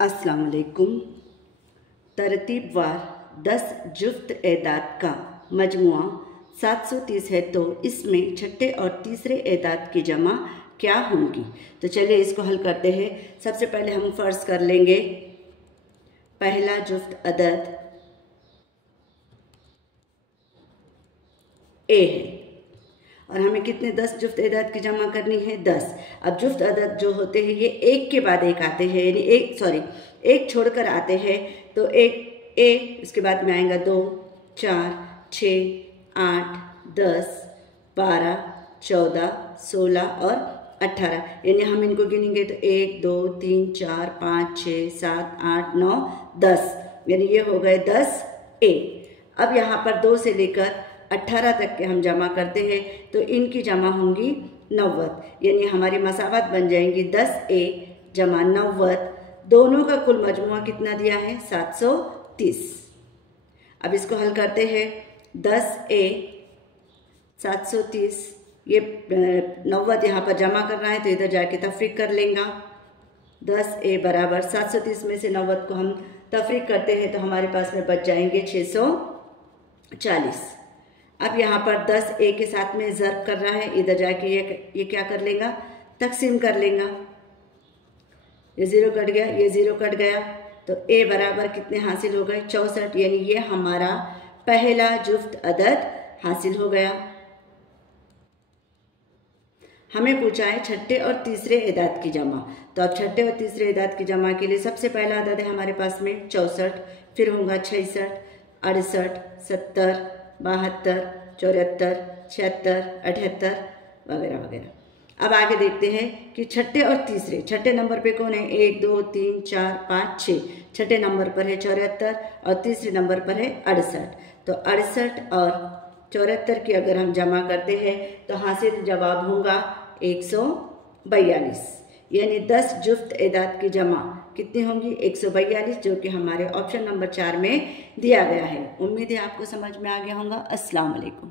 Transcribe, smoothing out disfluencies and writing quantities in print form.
अस्सलाम वालेकुम। तरतीबवार 10 जुफ्त एदाद का मजमुआ 730 है, तो इसमें छठे और तीसरे एदाद की जमा क्या होंगी। तो चलिए इसको हल करते हैं। सबसे पहले हम फर्ज कर लेंगे पहला जुफ्त अदद ए है और हमें कितने 10 जुफ्त एदाद की जमा करनी है 10। अब जुफ्त अदद जो होते हैं ये एक के बाद एक आते हैं, यानी एक छोड़कर आते हैं। तो एक उसके बाद में आएगा 2, 4, 6, 8, 10, 12, 14, 16 और 18। यानी हम इनको गिनेंगे तो 1, 2, 3, 4, 5, 6, 7, 8, 9, 10, यानी ये हो गए 10 ए। अब यहाँ पर 2 से लेकर 18 तक के हम जमा करते हैं तो इनकी जमा होंगी 90, यानी हमारी मसावत बन जाएंगी 10A जमा 90। दोनों का कुल मजमुआ कितना दिया है 730। अब इसको हल करते हैं। 10A 730, ये 90 यहाँ पर जमा करना है तो इधर जाके तफरीक कर लेंगे। 10A बराबर 730 में से 90 को हम तफरीक करते हैं तो हमारे पास में बच जाएंगे 640। अब यहाँ पर 10A के साथ में ज़र्ब कर रहा है, इधर जाके ये क्या कर लेगा, तकसीम कर लेगा। ये 0 कट गया, ये 0 कट गया, तो A बराबर कितने हासिल हो गए 64, यानी ये हमारा पहला जुफ्त अदद हासिल हो गया। हमें पूछा है छठे और तीसरे एदाद की जमा। तो अब छठे और तीसरे एदाद की जमा के लिए सबसे पहला अदद है हमारे पास में 64, फिर होगा 66, 68, 70, 72, 74, 76, 78 वगैरह वगैरह। अब आगे देखते हैं कि छठे और तीसरे, छठे नंबर पे कौन है 1, 2, 3, 4, 5, 6। छठे नंबर पर है 74 और तीसरे नंबर पर है 68। तो 68 और 74 की अगर हम जमा करते हैं तो हासिल जवाब होगा 142, यानी 10 जुफ्त एदाद की जमा कितनी होंगी 142, जो कि हमारे ऑप्शन नंबर 4 में दिया गया है। उम्मीद है आपको समझ में आ गया होगा। अस्सलाम वालेकुम।